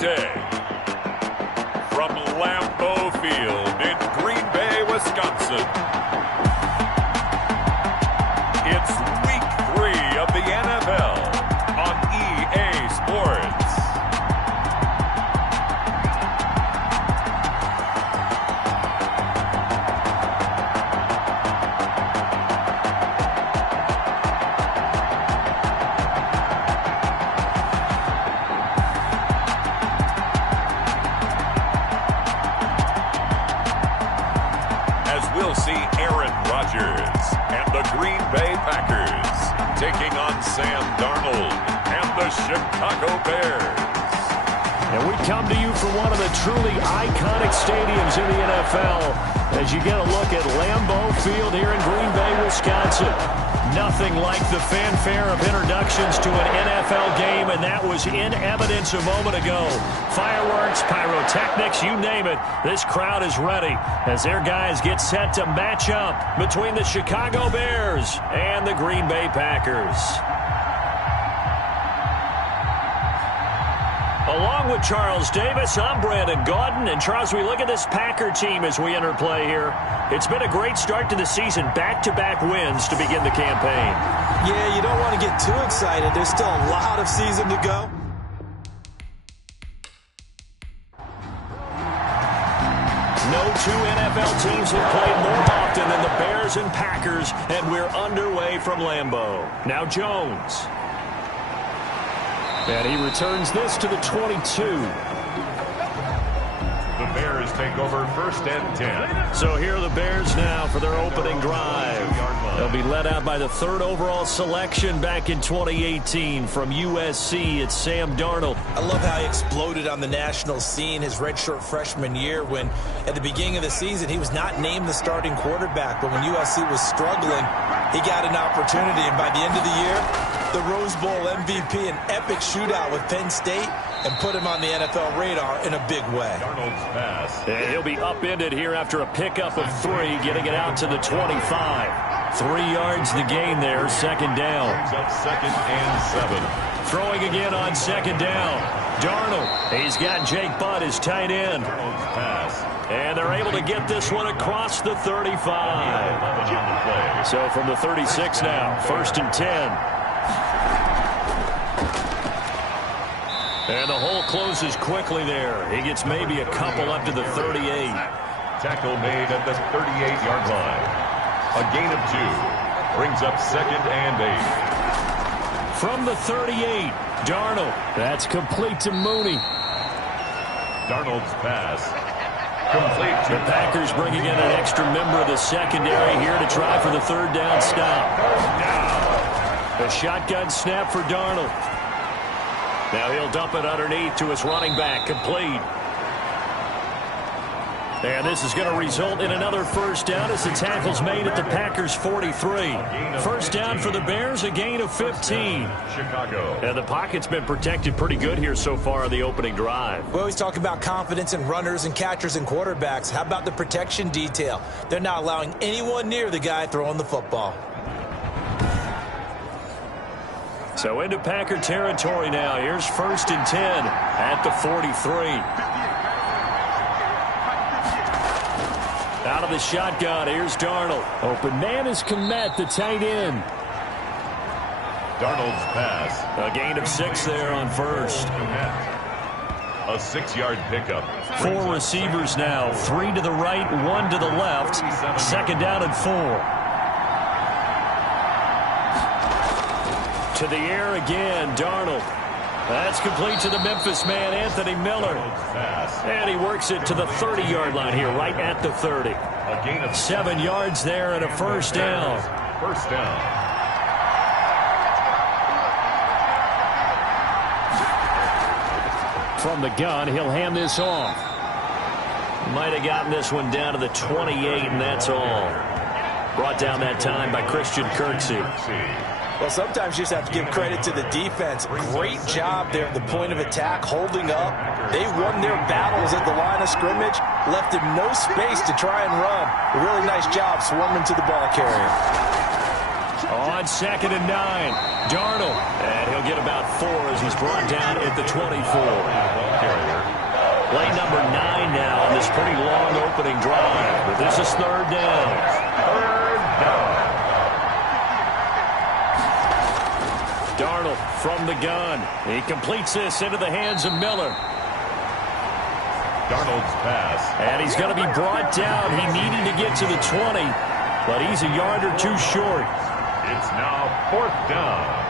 Day. From Lambeau Field in Green Bay, Wisconsin. It's Week 3 of the NFL on EA Sports. We'll see Aaron Rodgers and the Green Bay Packers taking on Sam Darnold and the Chicago Bears. And we come to you from one of the truly iconic stadiums in the NFL as you get a look at Lambeau Field here in Green Bay, Wisconsin. Nothing like the fanfare of introductions to an NFL game, and that was in evidence a moment ago. Fireworks, pyrotechnics, you name it. This crowd is ready as their guys get set to match up between the Chicago Bears and the Green Bay Packers. Along with Charles Davis, I'm Brandon Gaudin. And Charles, we look at this Packer team as we enter play here. It's been a great start to the season, back-to-back wins to begin the campaign. Yeah, you don't want to get too excited. There's still a lot of season to go. No two NFL teams have played more often than the Bears and Packers, and we're underway from Lambeau. Now Jones. And he returns this to the 22. The Bears take over 1st and 10. So here are the Bears now for their opening drive. They'll be led out by the 3rd overall selection back in 2018 from USC. It's Sam Darnold. I love how he exploded on the national scene his redshirt freshman year when at the beginning of the season he was not named the starting quarterback, but when USC was struggling, he got an opportunity, and by the end of the year, the Rose Bowl MVP, an epic shootout with Penn State, and put him on the NFL radar in a big way. Darnold's pass. And he'll be upended here after a pickup of 3, getting it out to the 25. 3 yards the gain there, 2nd down. Brings up 2nd and 7. Throwing again on 2nd down. Darnold, he's got Jake Butt, his tight end. Darnold's pass. And they're able to get this one across the 35. So from the 36 now, 1st and 10. And the hole closes quickly there. He gets maybe a couple up to the 38. Tackle made at the 38-yard line. A gain of 2. Brings up 2nd and 8. From the 38, Darnold. That's complete to Mooney. Darnold's pass. Complete to The Packers bringing in an extra member of the secondary here to try for the 3rd down stop. A shotgun snap for Darnold. Now he'll dump it underneath to his running back, complete. And this is going to result in another 1st down as the tackle's made at the Packers' 43. 1st down for the Bears, a gain of 15. Chicago. And the pocket's been protected pretty good here so far on the opening drive. We always talk about confidence in runners and catchers and quarterbacks. How about the protection detail? They're not allowing anyone near the guy throwing the football. So into Packer territory now. Here's 1st and 10 at the 43. Out of the shotgun, here's Darnold. Open man is Kmet, the tight end. Darnold's pass. A gain of 6 there on 1st. A 6-yard pickup. 4 receivers now. 3 to the right, 1 to the left. 2nd down and 4. To the air again, Darnold. That's complete to the Memphis man, Anthony Miller. And he works it to the 30-yard line here, right at the 30. A gain of 7 yards there and a 1st down. 1st down. From the gun, he'll hand this off. Might have gotten this one down to the 28, and that's all. Brought down that time by Christian Kirksey. Well, sometimes you just have to give credit to the defense. Great job there at the point of attack, holding up. They won their battles at the line of scrimmage, left him no space to try and run. A really nice job swarming to the ball carrier. On 2nd and 9, Darnold. And he'll he'll get about 4 as he's brought down at the 24. Play number 9 now on this pretty long opening drive. But this is third down. Third down. Darnold from the gun. He completes this into the hands of Miller. Darnold's pass. And he's going to be brought down. He needed to get to the 20, but he's a yard or 2 short. It's now fourth down.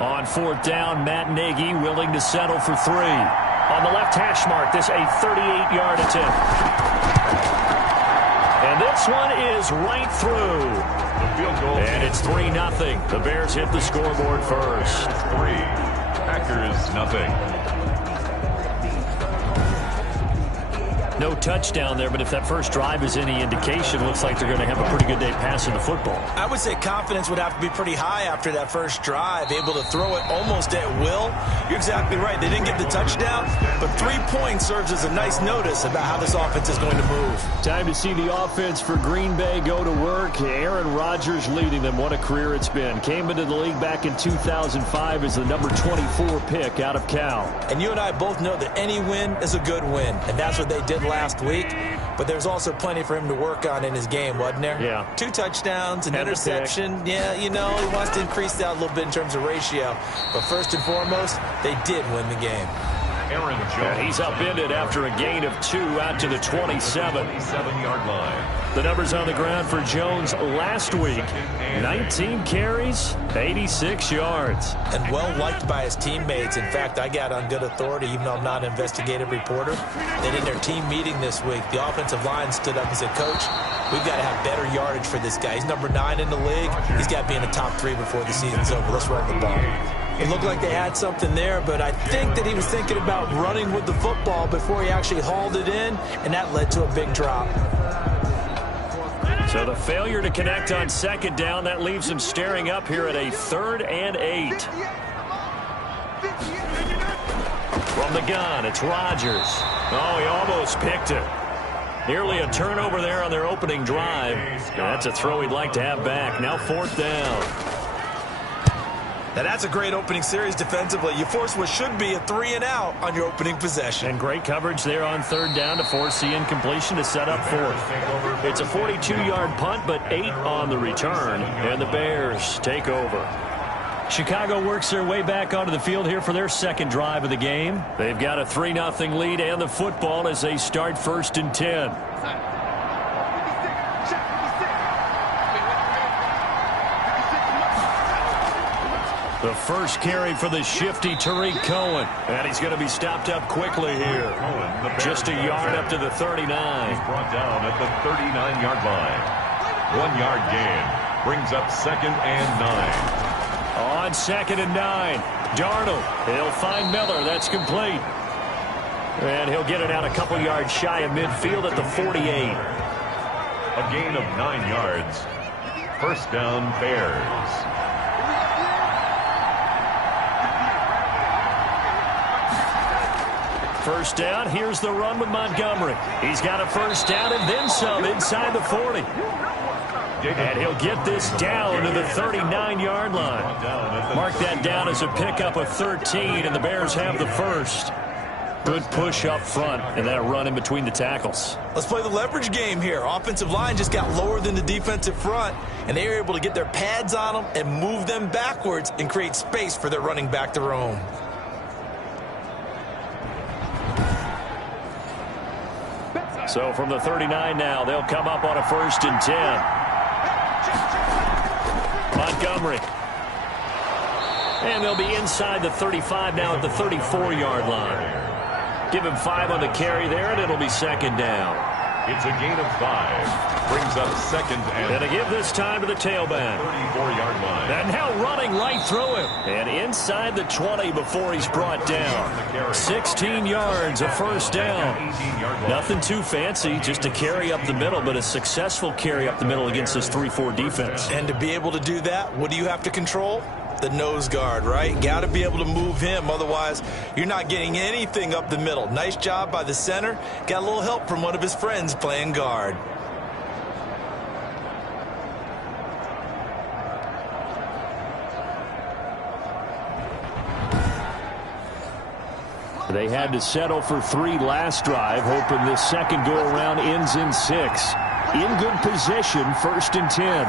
On fourth down, Matt Nagy willing to settle for 3. On the left hash mark, this a 38-yard attempt. And this one is right through. The field goal. And it's 3-0. The Bears hit the scoreboard first. 3. Packers nothing. No touchdown there, but if that first drive is any indication, looks like they're going to have a pretty good day passing the football. I would say confidence would have to be pretty high after that first drive, able to throw it almost at will. You're exactly right. They didn't get the touchdown, but 3 points serves as a nice notice about how this offense is going to move. Time to see the offense for Green Bay go to work. Aaron Rodgers leading them. What a career it's been. Came into the league back in 2005 as the number 24 pick out of Cal. And you and I both know that any win is a good win, and that's what they did last week. But there's also plenty for him to work on in his game, wasn't there? Yeah. 2 touchdowns, an And interception. Yeah, you know, he wants to increase that a little bit in terms of ratio. But first and foremost, they did win the game. Aaron Jones. And he's upended after a gain of 2 out to the 27. 27-yard line. The numbers on the ground for Jones last week. 19 carries, 86 yards. And well liked by his teammates. In fact, I got on good authority, even though I'm not an investigative reporter, that in their team meeting this week, the offensive line stood up and said, Coach, we've got to have better yardage for this guy. He's number 9 in the league. He's got to be in the top 3 before the season's over. Let's run the ball. It looked like they had something there, but I think that he was thinking about running with the football before he actually hauled it in, and that led to a big drop. So the failure to connect on second down, that leaves him staring up here at a 3rd and 8. From the gun, it's Rodgers. Oh, he almost picked it. Nearly a turnover there on their opening drive. And that's a throw he'd like to have back. Now 4th down. Now that's a great opening series defensively. You force what should be a 3-and-out on your opening possession. And great coverage there on 3rd down to force the incompletion to set up 4th. It's a 42-yard punt, but 8 on the return. And the Bears take over. Chicago works their way back onto the field here for their second drive of the game. They've got a 3-0 lead and the football as they start 1st and 10. The first carry for the shifty Tariq Cohen. And he's going to be stopped up quickly here. Just a yard up to the 39. He's brought down at the 39-yard line. 1 yard gain. Brings up 2nd and 9. On 2nd and 9. Darnold. He'll find Miller. That's complete. And he'll get it out a couple yards shy of midfield at the 48. A gain of 9 yards. First down, Bears. First down, here's the run with Montgomery. He's got a first down and then some inside the 40. And he'll get this down to the 39-yard line. Mark that down as a pickup of 13, and the Bears have the first. Good push up front and that run in between the tackles. Let's play the leverage game here. Offensive line just got lower than the defensive front, and they were able to get their pads on them and move them backwards and create space for their running back to roam. So from the 39 now, they'll come up on a 1st and 10. Montgomery. And they'll be inside the 35 now at the 34-yard line. Give him 5 on the carry there, and it'll be 2nd down. It's a gain of 5. Brings up second and to give this time to the tailback. 34-yard line. And now running right through him. And inside the 20 before he's brought down. 16 yards, a first down. Nothing too fancy, just a carry up the middle, but a successful carry up the middle against this 3-4 defense. And to be able to do that, what do you have to control? The nose guard, right? Got to be able to move him. Otherwise, you're not getting anything up the middle. Nice job by the center. Got a little help from one of his friends playing guard. They had to settle for 3 last drive, hoping this second go-around ends in 6. In good position, 1st and 10.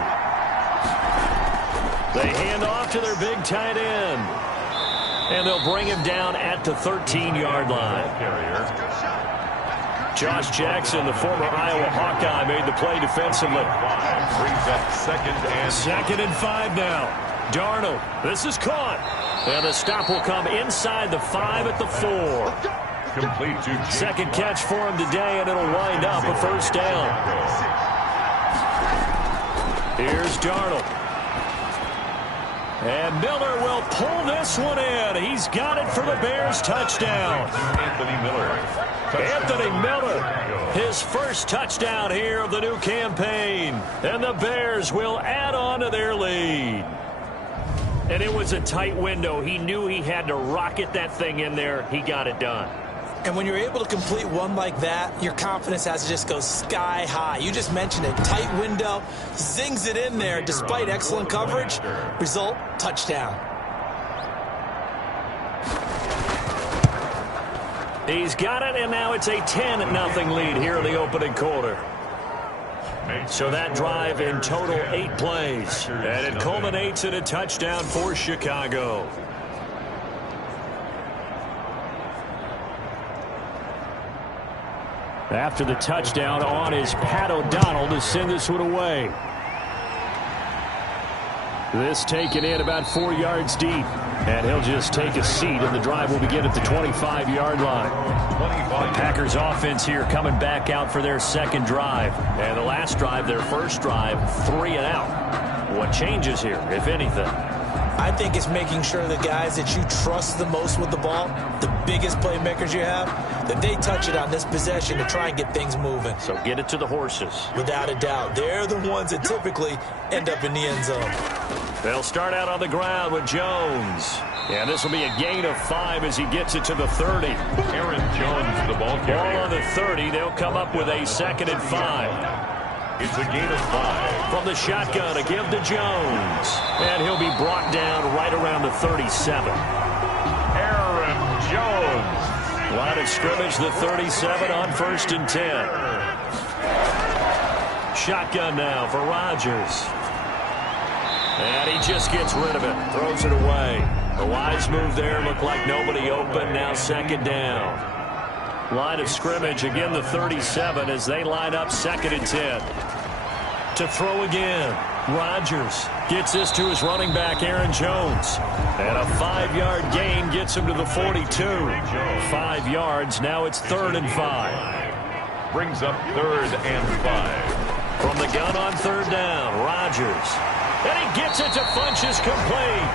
They hand off to their big tight end. And they'll bring him down at the 13-yard line. Josh Jackson, the former Iowa Hawkeye, made the play defensively. Brings up second and 5 now. Darnold, this is caught. And the stop will come inside the 5 at the 4. Complete to second catch for him today, and it'll wind up a first down. Here's Darnold. And Miller will pull this one in. He's got it for the Bears touchdown. Anthony Miller, his first touchdown here of the new campaign. And the Bears will add on to their lead. And it was a tight window. He knew he had to rocket that thing in there. He got it done. And when you're able to complete one like that, your confidence has to just go sky high. You just mentioned it. Tight window, zings it in there despite excellent coverage. Result, touchdown. He's got it, and now it's a 10-0 lead here in the opening quarter. So that drive in total 8 plays. And it culminates in a touchdown for Chicago. After the touchdown, on is Pat O'Donnell to send this one away. This taken in about 4 yards deep. And he'll just take a seat, and the drive will begin at the 25-yard line. The Packers offense here coming back out for their second drive. And the last drive, their first drive, 3 and out. What changes here, if anything? I think it's making sure the guys that you trust the most with the ball, the biggest playmakers you have, that they touch it on this possession to try and get things moving. So get it to the horses. Without a doubt. They're the ones that typically end up in the end zone. They'll start out on the ground with Jones. And this will be a gain of 5 as he gets it to the 30. Aaron Jones, the ball carrier. Ball on the 30. They'll come up with a 2nd and 5. It's a gain of 5. From the shotgun, a give to Jones. And he'll be brought down right around the 37. Aaron Jones. Line of scrimmage, the 37 on 1st and 10. Shotgun now for Rodgers. And he just gets rid of it. Throws it away. A wise move there. Looked like nobody open. Now 2nd down. Line of scrimmage, again the 37 as they line up 2nd and 10. To throw again. Rodgers gets this to his running back, Aaron Jones. And a 5-yard gain gets him to the 42. 5 yards. Now it's 3rd and 5. Brings up 3rd and 5. From the gun on 3rd down, Rodgers. And he gets it to Funchess complete.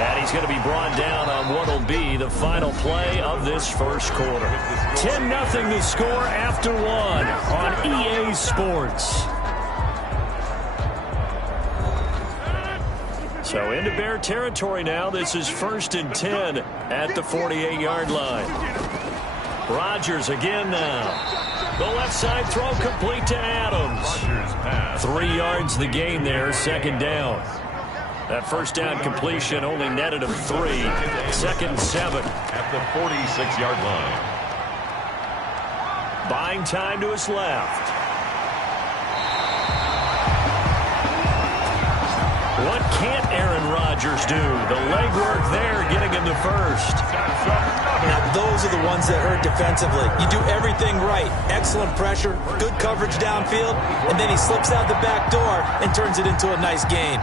And he's going to be brought down on what will be the final play of this first quarter. 10-0 the score after 1 on EA Sports. So into Bear territory now. This is 1st and 10 at the 48-yard line. Rodgers again now. The left side throw complete to Adams. 3 yards the gain there, 2nd down. That first down completion only netted him 3. 2nd and 7. At the 46-yard line. Buying time to his left. What can't Aaron Rodgers do? The legwork there getting him to 1st. Now, those are the ones that hurt defensively. You do everything right. Excellent pressure, good coverage downfield, and then he slips out the back door and turns it into a nice gain.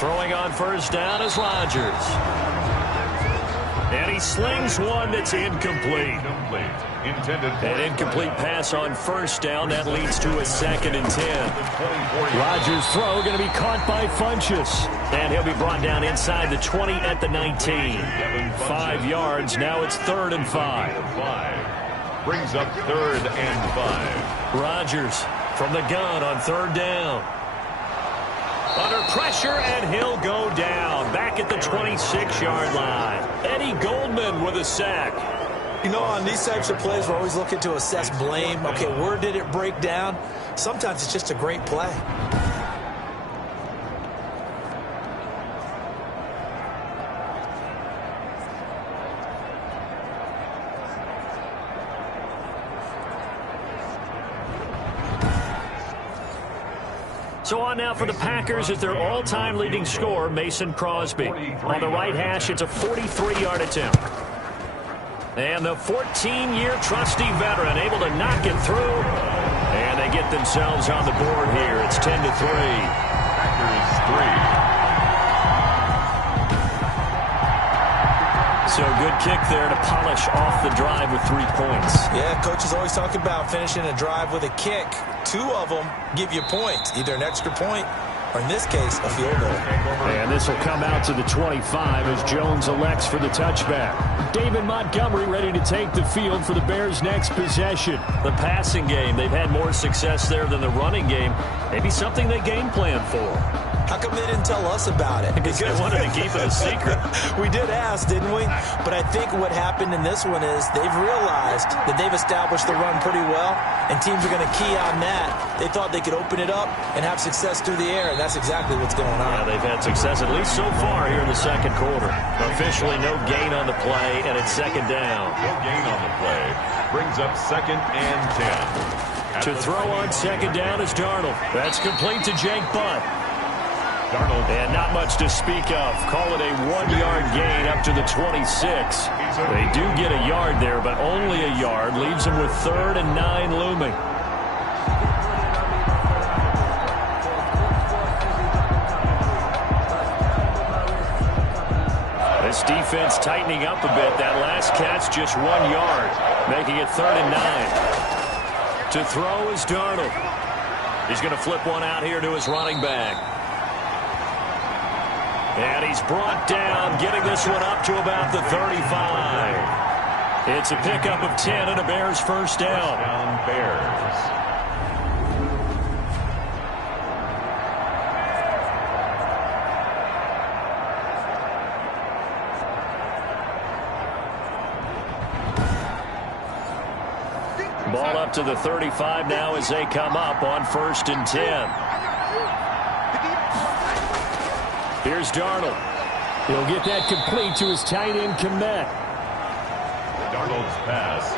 Throwing on first down is Rodgers. And he slings one that's incomplete. An incomplete pass on first down. That leads to a 2nd and 10. Rodgers' throw going to be caught by Funchess. And he'll be brought down inside the 20 at the 19. 5 yards. Now it's 3rd and 5. Brings up 3rd and 5. Rodgers from the gun on 3rd down. Under pressure, and he'll go down. Back at the 26-yard line. Eddie Goldman with a sack. You know, on these types of plays, we're always looking to assess blame. Okay, where did it break down? Sometimes it's just a great play. So on now for the Packers is their all-time leading scorer, Mason Crosby. On the right hash, it's a 43-yard attempt. And the 14-year trusty veteran able to knock it through. And they get themselves on the board here. It's 10-3. Packers 3. So good kick there to polish off the drive with 3 points. Yeah, coach is always talking about finishing a drive with a kick. 2 of them give you points, either an extra point or, in this case, a field goal. And this will come out to the 25 as Jones elects for the touchback. David Montgomery ready to take the field for the Bears' next possession. The passing game, they've had more success there than the running game. Maybe something they game plan for. How come they didn't tell us about it? Because they wanted to keep it a secret. We did ask, didn't we? But I think what happened in this one is they've realized that they've established the run pretty well, and teams are going to key on that. They thought they could open it up and have success through the air, and that's exactly what's going on. Yeah, they've had success at least so far here in the 2nd quarter. Officially no gain on the play, and it's 2nd down. No gain on the play. Brings up 2nd and 10. To throw on 2nd down is Darnold. That's complete to Jake Butt. Darnold. And not much to speak of. Call it a 1-yard gain up to the 26. They do get a yard there, but only a yard. Leaves them with 3rd and 9 looming. This defense tightening up a bit. That last catch just 1 yard, making it 3rd and 9. To throw is Darnold. He's going to flip one out here to his running back. And he's brought down, getting this one up to about the 35. It's a pickup of 10 and a Bears first down. Bears. Ball up to the 35 now as they come up on 1st and 10. Here's Darnold. He'll get that complete to his tight end, Kmet. Darnold's pass.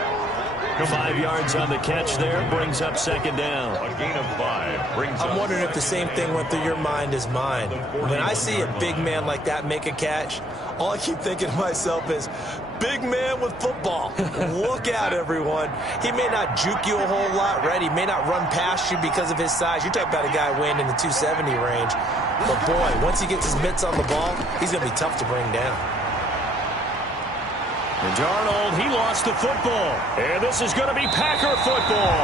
5 yards on the catch there. Brings up 2nd down. A gain of 5. Brings I'm wondering if the same thing went through your mind as mine. When I see a big man like that make a catch, all I keep thinking to myself is, big man with football. Look out, everyone. He may not juke you a whole lot, right? He may not run past you because of his size. You're talking about a guy weighing in the 270 range. But, boy, once he gets his mitts on the ball, he's going to be tough to bring down. And Darnold, he lost the football. And this is going to be Packer football.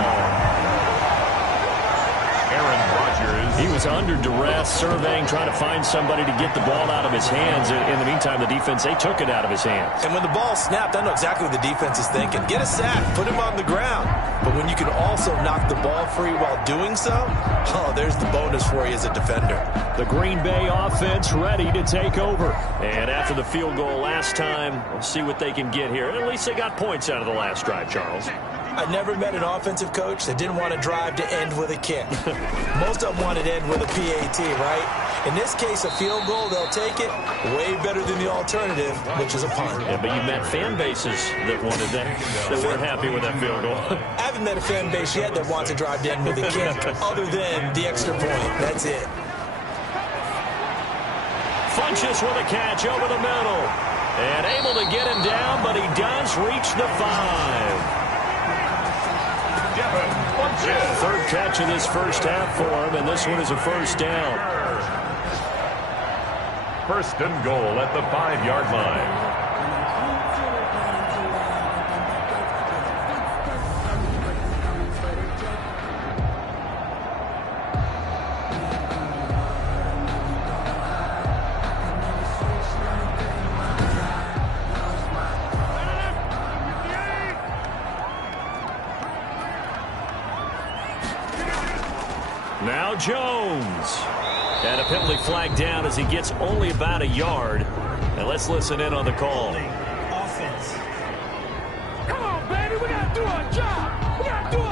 Aaron Rodgers. He was under duress, surveying, trying to find somebody to get the ball out of his hands. In the meantime, the defense, they took it out of his hands. And when the ball snapped, I know exactly what the defense is thinking. Get a sack, put him on the ground. But when you can also knock the ball free while doing so, oh, there's the bonus for you as a defender. The Green Bay offense ready to take over. And after the field goal last time, we'll see what they can get here. At least they got points out of the last drive, Charles. I never met an offensive coach that didn't want to drive to end with a kick. Most of them wanted to end with a PAT, right? In this case, a field goal, they'll take it. Way better than the alternative, which is a punt. Yeah, but you met fan bases that wanted that weren't happy with that field goal. I haven't met a fan base yet that wants to drive to end with a kick, other than the extra point. That's it. Funchess with a catch over the middle. And able to get him down, but he does reach the 5. Third catch of this first half for him, and this one is a first down. first and goal at the 5-yard line. Now Jones. And a penalty flag down as he gets only about a yard. And let's listen in on the call. Offense. Come on, baby. We got to do our job. We got to do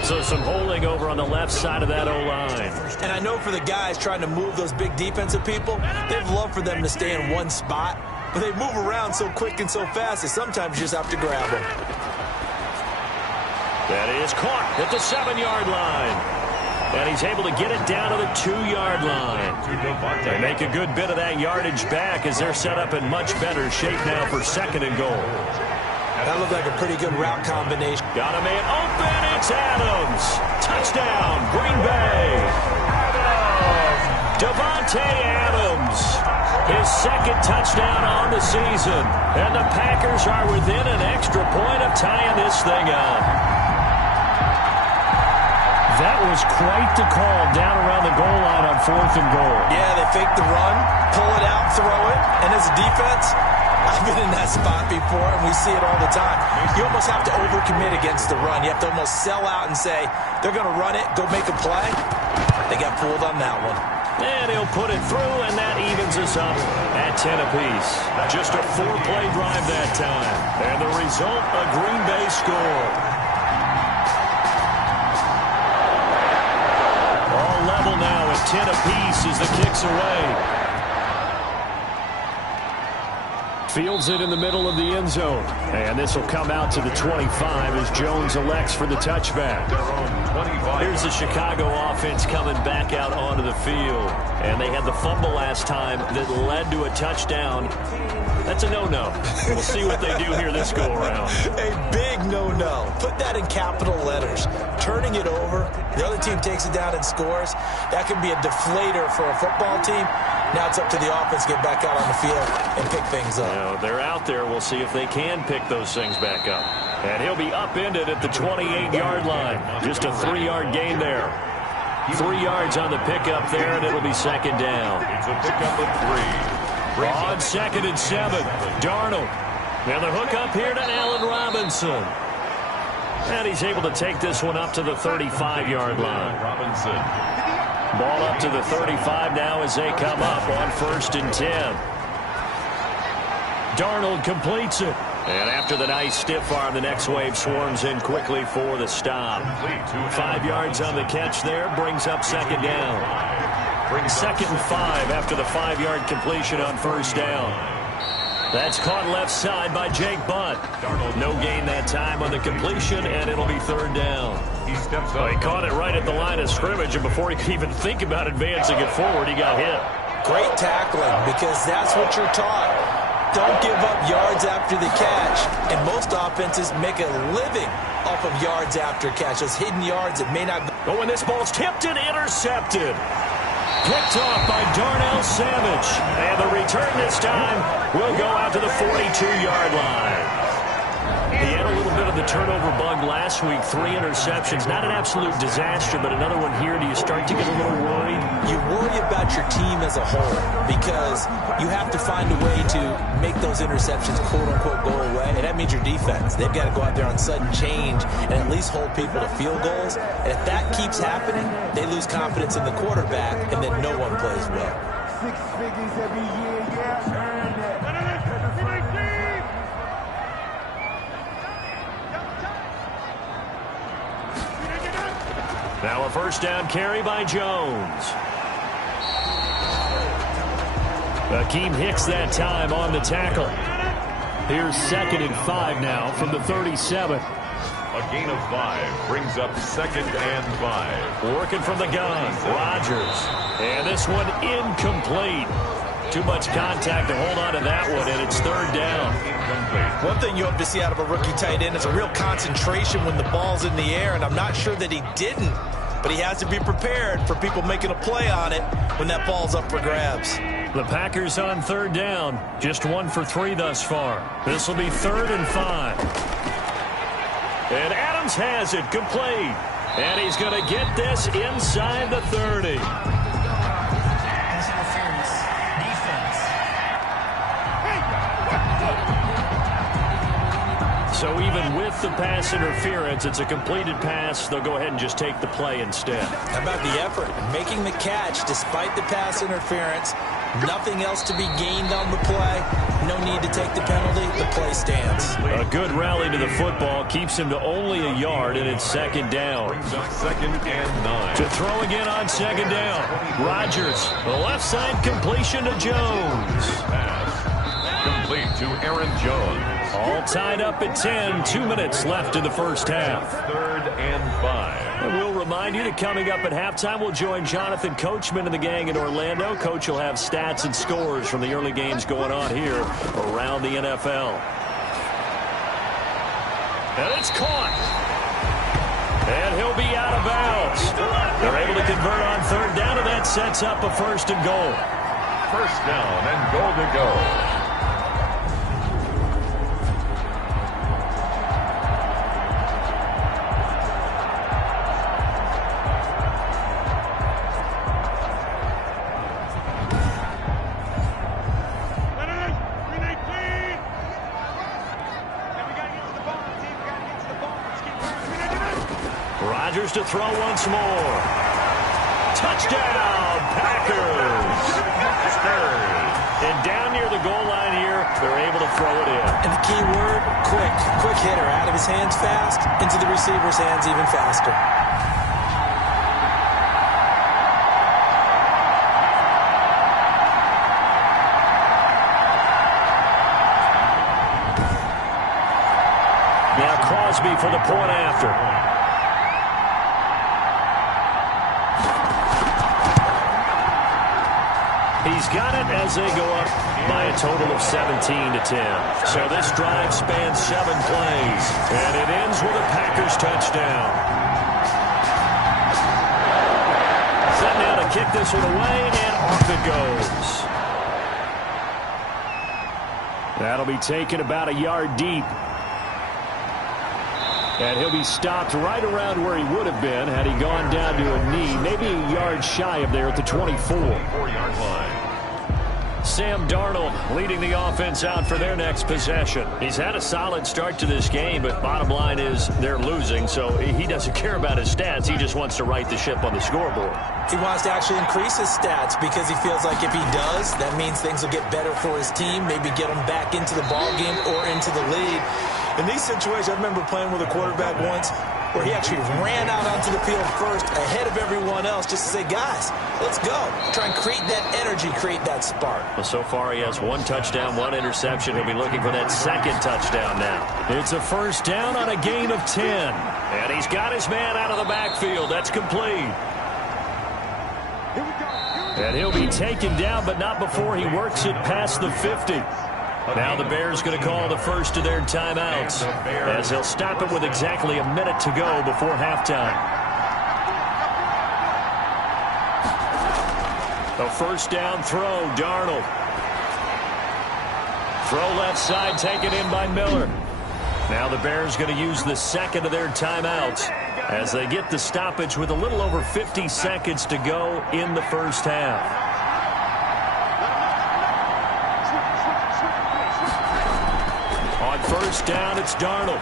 it. So some holding over on the left side of that O-line. And I know for the guys trying to move those big defensive people, they'd love for them to stay in one spot. But they move around so quick and so fast that sometimes you just have to grab them. That is caught at the 7-yard line. And he's able to get it down to the 2-yard line. They make a good bit of that yardage back as they're set up in much better shape now for 2nd and goal. That looked like a pretty good route combination. Got a man open. It's Adams. Touchdown, Green Bay. Davante Adams. His 2nd touchdown on the season. And the Packers are within an extra point of tying this thing up. That was quite the call down around the goal line on 4th and goal. Yeah, they fake the run, pull it out, throw it. And as a defense, I've been in that spot before, and we see it all the time. You almost have to overcommit against the run. You have to almost sell out and say, they're going to run it, go make a play. They got fooled on that one. And he'll put it through, and that evens us up at 10 apiece. Just a 4-play drive that time. And the result, a Green Bay score. Level now at 10 apiece as the kick's away. Fields it in the middle of the end zone. And this will come out to the 25 as Jones elects for the touchback. Here's the Chicago offense coming back out onto the field. And they had the fumble last time that led to a touchdown. That's a no-no. We'll see what they do here this go-around. A big no-no. Put that in capital letters. Turning it over, the other team takes it down and scores. That can be a deflator for a football team. Now it's up to the offense to get back out on the field and pick things up. Now, they're out there. We'll see if they can pick those things back up. And he'll be upended at the 28-yard line. Just a 3-yard gain there. 3 yards on the pickup there, and it'll be 2nd down. It's a pickup of 3. On 2nd and 7, Darnold. Now the hook up here to Allen Robinson. And he's able to take this one up to the 35-yard line. Robinson. Ball up to the 35 now as they come up on 1st and 10. Darnold completes it. And after the nice stiff arm, the next wave swarms in quickly for the stop. 5 yards on the catch there, brings up 2nd down. 2nd and 5 after the 5-yard completion on 1st down. That's caught left side by Jake Butt. No gain that time on the completion, and it'll be 3rd down. He steps up. He caught it right at the line of scrimmage, and before he could even think about advancing it forward, he got hit. Great tackling, because that's what you're taught. Don't give up yards after the catch. And most offenses make a living off of yards after catch. Those hidden yards that may not go. Oh, and this ball's tipped and intercepted. Picked off by Darnell Savage. And the return this time will go out to the 42-yard line. He had a little bit of the turnover bug last week. 3 interceptions. Not an absolute disaster, but another one here. Do you start to get a little worried? You worry about your team as a whole because you have to find a way to make those interceptions, quote-unquote, go away. And that means your defense. They've got to go out there on sudden change and at least hold people to field goals. And if that keeps happening, they lose confidence in the quarterback, and then no one plays well. 6 figures every year, yeah. Now a 1st down carry by Jones. Akeem Hicks that time on the tackle. Here's 2nd and 5 now from the 37. A gain of 5 brings up 2nd and 5. Working from the gun, Rodgers. And this one incomplete. Too much contact to hold on to that one, and it's 3rd down. One thing you hope to see out of a rookie tight end is a real concentration when the ball's in the air, and I'm not sure that he didn't, but he has to be prepared for people making a play on it when that ball's up for grabs. The Packers on third down. Just 1 for 3 thus far. This will be 3rd and 5. And Adams has it complete. And he's going to get this inside the 30. So even with the pass interference, it's a completed pass. They'll go ahead and just take the play instead. How about the effort? Making the catch despite the pass interference. Nothing else to be gained on the play. No need to take the penalty. The play stands. A good rally to the football keeps him to only a yard, and it's 2nd down. 2nd and 9. To throw again on 2nd down. Rodgers, the left side completion to Jones. Pass complete to Aaron Jones. All tied up at 10. 2 minutes left in the first half. 3rd and 5. And we'll remind you that coming up at halftime, we'll join Jonathan Coachman and the gang in Orlando. Coach will have stats and scores from the early games going on here around the NFL. And it's caught. And he'll be out of bounds. They're able to convert on 3rd down, and that sets up a 1st and goal. 1st down and goal to go. Rodgers to throw once more. Touchdown, Packers. 3rd. And down near the goal line here, they're able to throw it in. And the key word, quick. Quick hitter. Out of his hands fast, into the receiver's hands even faster. Now Crosby for the point after. He's got it as they go up by a total of 17-10. So this drive spans 7 plays, and it ends with a Packers touchdown. Set now to kick this one away, and off it goes. That'll be taken about a yard deep. And he'll be stopped right around where he would have been had he gone down to a knee, maybe a yard shy of there at the 24. 4-yard line. Sam Darnold leading the offense out for their next possession. He's had a solid start to this game, but bottom line is they're losing, so he doesn't care about his stats. He just wants to right the ship on the scoreboard. He wants to actually increase his stats because he feels like if he does, that means things will get better for his team, maybe get him back into the ball game or into the lead. In these situations, I remember playing with a quarterback once where he actually ran out onto the field first ahead of everyone else just to say, guys, let's go. Try and create that energy, create that spark. Well, so far he has 1 touchdown, 1 interception. He'll be looking for that 2nd touchdown now. It's a 1st down on a gain of 10. And he's got his man out of the backfield. That's complete. And he'll be taken down, but not before he works it past the 50. Now the Bears going to call the first of their timeouts as they'll stop it with exactly a minute to go before halftime. A 1st down throw, Darnold. Throw left side, taken in by Miller. Now the Bears going to use the 2nd of their timeouts as they get the stoppage with a little over 50 seconds to go in the first half. On 1st down, it's Darnold.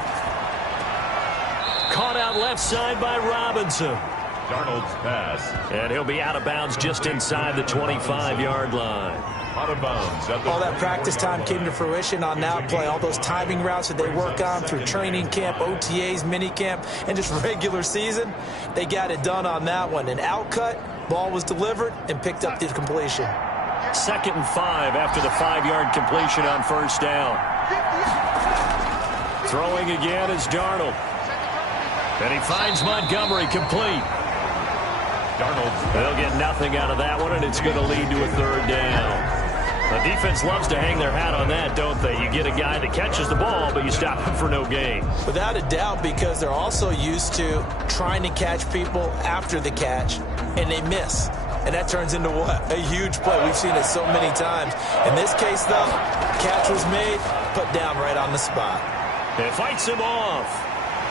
Caught out left side by Robinson. Darnold's pass. And he'll be out of bounds just inside the 25-yard line. Out of bounds. All that practice time came to fruition on that play. All those timing routes that they work on through training camp, OTAs, minicamp, and just regular season, they got it done on that one. An outcut, ball was delivered, and picked up the completion. 2nd and 5 after the 5-yard completion on 1st down. Throwing again is Darnold. And he finds Montgomery complete. Darnold. They'll get nothing out of that one, and it's going to lead to a 3rd down. The defense loves to hang their hat on that, don't they? You get a guy that catches the ball, but you stop him for no gain. Without a doubt, because they're also used to trying to catch people after the catch, and they miss. and that turns into what? A huge play. We've seen it so many times. In this case, though, catch was made, put down right on the spot. It fights him off.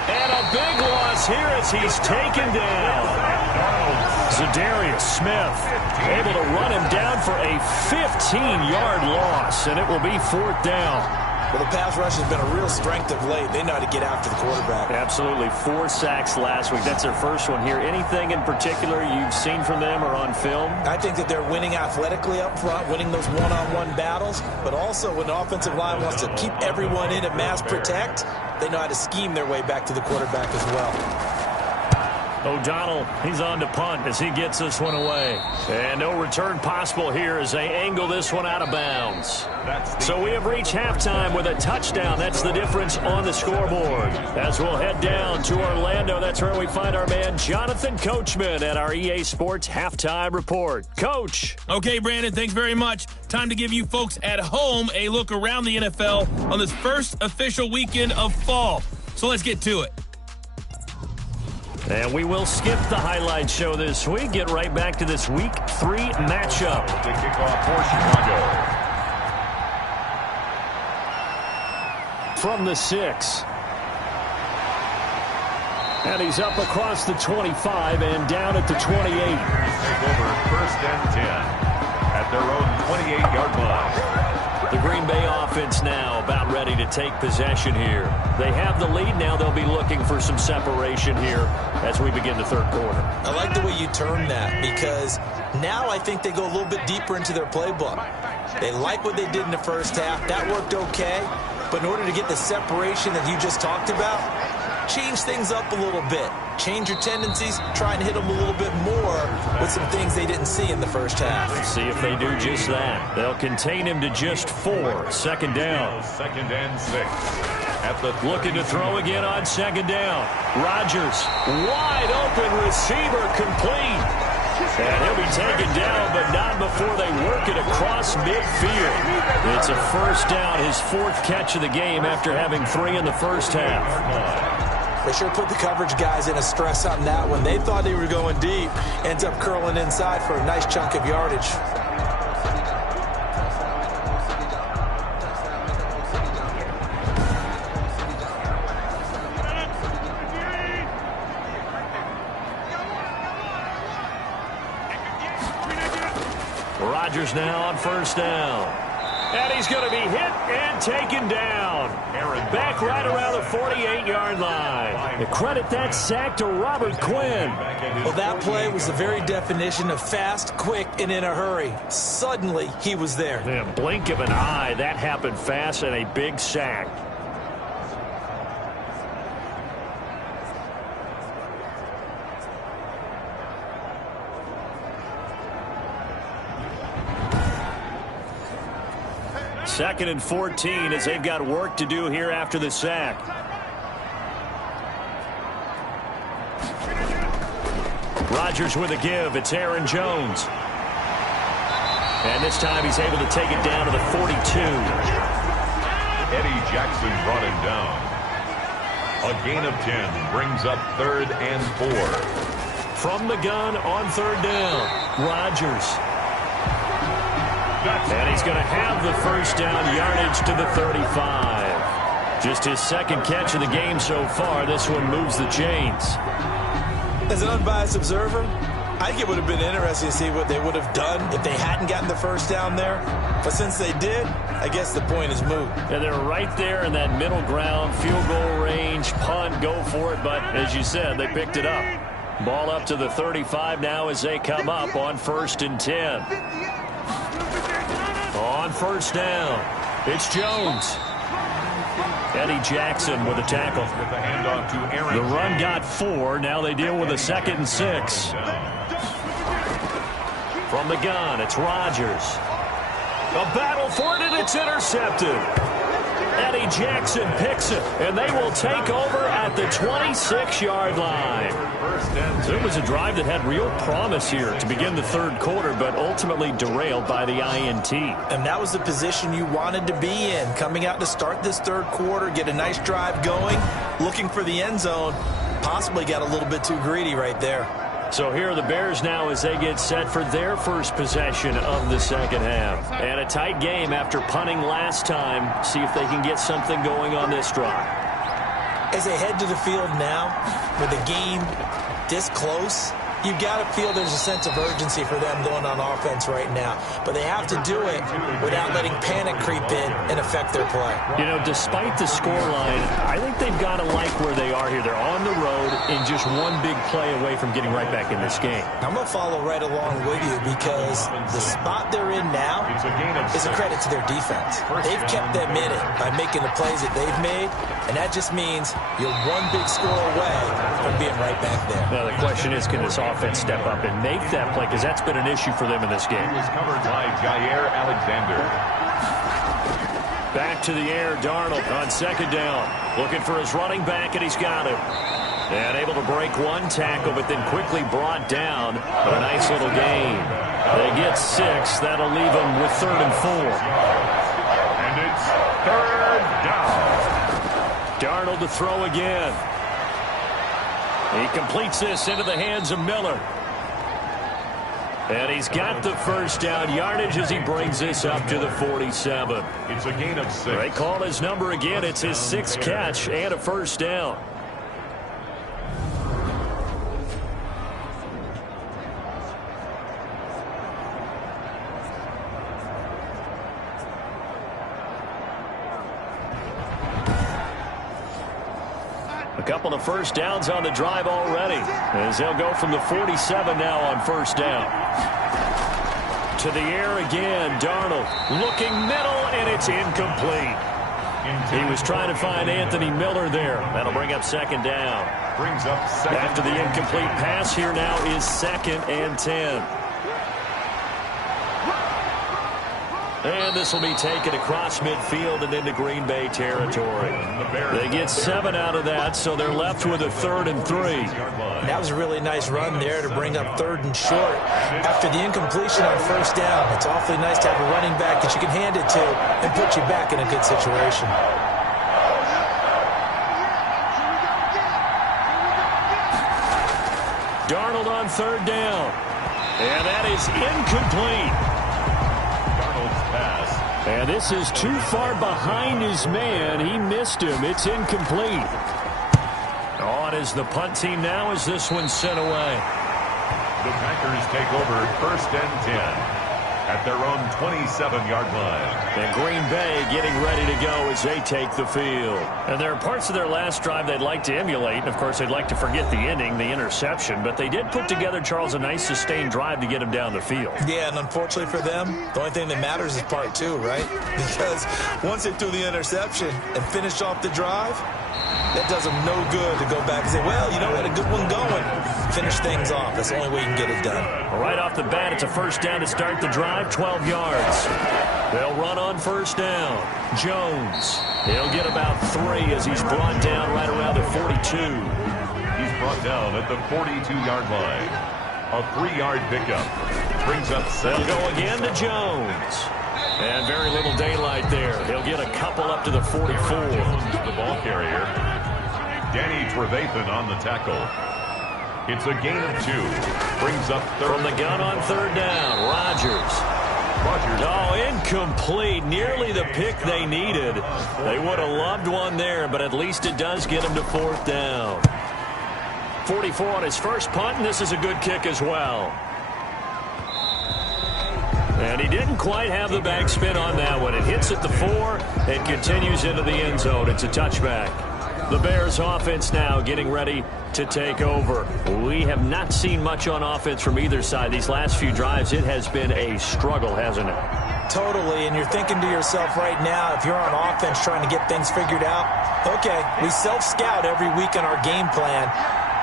And a big loss here as he's taken down. Za'Darius Smith able to run him down for a 15-yard loss, and it will be 4th down. Well, the pass rush has been a real strength of late. They know how to get after the quarterback. Absolutely. 4 sacks last week. That's their first one here. Anything in particular you've seen from them or on film? I think that they're winning athletically up front, winning those one-on-one battles, but also when the offensive line wants to keep everyone in and mass protect, they know how to scheme their way back to the quarterback as well. O'Donnell, he's on to punt as he gets this one away. And no return possible here as they angle this one out of bounds. So we have reached halftime with a touchdown. That's the difference on the scoreboard. As we'll head down to Orlando, that's where we find our man Jonathan Coachman at our EA Sports Halftime Report. Coach. Okay, Brandon, thanks very much. Time to give you folks at home a look around the NFL on this first official weekend of fall. So let's get to it. And we will skip the highlight show this week. Get right back to this Week 3 matchup. The kickoff for Chicago. From the 6. And he's up across the 25 and down at the 28. Take over 1st and 10 at their own 28-yard line. The Green Bay offense now about ready to take possession here. They have the lead. Now they'll be looking for some separation here as we begin the 3rd quarter. I like the way you turn that because now I think they go a little bit deeper into their playbook. They like what they did in the first half. That worked okay. But in order to get the separation that you just talked about, change things up a little bit. Change your tendencies. Try and hit them a little bit more with some things they didn't see in the first half. See if they do just that. They'll contain him to just 4. 2nd down. 2nd and 6. At the looking to throw again on 2nd down. Rodgers, wide open receiver, complete. And he'll be taken down, but not before they work it across midfield. It's a 1st down, his 4th catch of the game after having 3 in the first half. They sure put the coverage guys in a stress on that one. They thought they were going deep. Ends up curling inside for a nice chunk of yardage. Rodgers now on 1st down. And he's going to be hit and taken down. Back right around the 48-yard line. Credit that sack to Robert Quinn. Well, that play was the very definition of fast, quick, and in a hurry. Suddenly, he was there. In a blink of an eye, that happened fast and a big sack. Second and 14 as they've got work to do here after the sack. Rodgers with a give. It's Aaron Jones. And this time he's able to take it down to the 42. Eddie Jackson brought him down. A gain of 10 brings up 3rd and 4. From the gun on 3rd down. Rodgers. And he's going to have the 1st down, yardage to the 35. Just his 2nd catch of the game so far. This one moves the chains. As an unbiased observer, I think it would have been interesting to see what they would have done if they hadn't gotten the 1st down there. But since they did, I guess the point is moot. And they're right there in that middle ground, field goal range, punt, go for it. But as you said, they picked it up. Ball up to the 35 now as they come up on 1st and 10. On 1st down, it's Jones. Eddie Jackson with a tackle. The run got 4. Now they deal with a 2nd and 6. From the gun, it's Rodgers. A battle for it, and it's intercepted. Eddie Jackson picks it, and they will take over at the 26-yard line. So it was a drive that had real promise here to begin the 3rd quarter, but ultimately derailed by the INT. And that was the position you wanted to be in, coming out to start this 3rd quarter, get a nice drive going, looking for the end zone, possibly got a little bit too greedy right there. So here are the Bears now as they get set for their first possession of the second half. And a tight game after punting last time. See if they can get something going on this drive. As they head to the field now, with the game this close, you got to feel there's a sense of urgency for them going on offense right now. But they have to do it without letting panic creep in and affect their play. You know, despite the scoreline, I think they've got to like where they are here. They're on the road and just one big play away from getting right back in this game. I'm going to follow right along with you because the spot they're in now is a credit to their defense. They've kept them in it by making the plays that they've made, and that just means you're one big score away from being right back there. Now, the question is, can this offense step up and make that play? Because that's been an issue for them in this game. He was covered by Jair Alexander. Back to the air, Darnold on second down. Looking for his running back, and he's got him. And able to break one tackle, but then quickly brought down for a nice little gain. They get 6. That'll leave them with 3rd and 4. And it's 3rd down. Darnold to throw again. He completes this into the hands of Miller. And he's got the first down yardage as he brings this up to the 47. It's a gain of 6. They call his number again. It's his 6th catch and a first down. A couple of first downs on the drive already, as they'll go from the 47 now on first down. To the air again, Darnold looking middle, and it's incomplete. He was trying to find Anthony Miller there. That'll bring up second down. Brings up second. After the incomplete pass, here now is 2nd and 10. And this will be taken across midfield and into Green Bay territory. They get 7 out of that, so they're left with a 3rd and 3. That was a really nice run there to bring up 3rd and short. After the incompletion on first down, it's awfully nice to have a running back that you can hand it to and put you back in a good situation. Darnold on 3rd down. And that is incomplete. And this is too far behind his man. He missed him. It's incomplete. On is the punt team now as this one's sent away. The Packers take over 1st and 10 at their own 27-yard line. And Green Bay getting ready to go as they take the field. And there are parts of their last drive they'd like to emulate. And, of course, they'd like to forget the ending, the interception. But they did put together, Charles, a nice sustained drive to get him down the field. Yeah, and unfortunately for them, the only thing that matters is part 2, right? Because once they threw the interception and finished off the drive, that does them no good to go back and say, well, you know, we had a good one going. Finish things off. That's the only way you can get it done. Right off the bat, it's a first down to start the drive, 12 yards. They'll run on first down. Jones, he'll get about 3 as he's brought down right around the 42. He's brought down at the 42-yard line. A 3-yard pickup. Brings up 7. They'll go again to Jones. And very little daylight there. He'll get a couple up to the 44. Jones, the ball carrier. Danny Trevathan on the tackle. It's a gain of 2. Brings up 3rd. From the gun on 3rd down, Rodgers. Oh, incomplete. Nearly the pick they needed. They would have loved one there, but at least it does get him to 4th down. 44 on his first punt, and this is a good kick as well. And he didn't quite have the backspin on that one. It hits at the 4 and continues into the end zone. It's a touchback. The Bears offense now getting ready to take over. We have not seen much on offense from either side. These last few drives, it has been a struggle, hasn't it? Totally, and you're thinking to yourself right now, if you're on offense trying to get things figured out, okay, we self-scout every week on our game plan.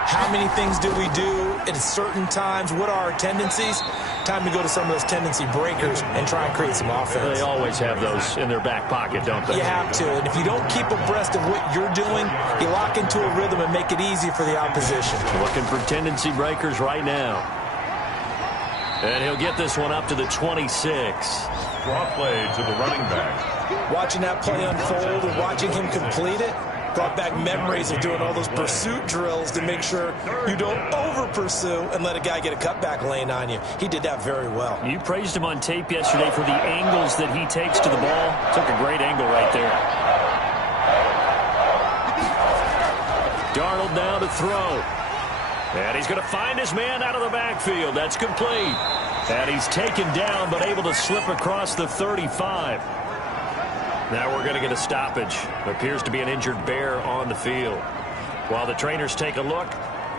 How many things do we do at certain times? What are our tendencies? Time to go to some of those tendency breakers and try and create some offense. They always have those in their back pocket, don't they? You have to. And if you don't keep abreast of what you're doing, you lock into a rhythm and make it easy for the opposition. Looking for tendency breakers right now. And he'll get this one up to the 26. Draw play to the running back. watching that play unfold and watching him complete it brought back memories of doing all those pursuit drills to make sure you don't over-pursue and let a guy get a cutback lane on you. He did that very well. You praised him on tape yesterday for the angles that he takes to the ball. Took a great angle right there. Darnold now to throw. And he's going to find his man out of the backfield. That's complete. And he's taken down but able to slip across the 35. Now we're going to get a stoppage. Appears to be an injured Bear on the field. While the trainers take a look,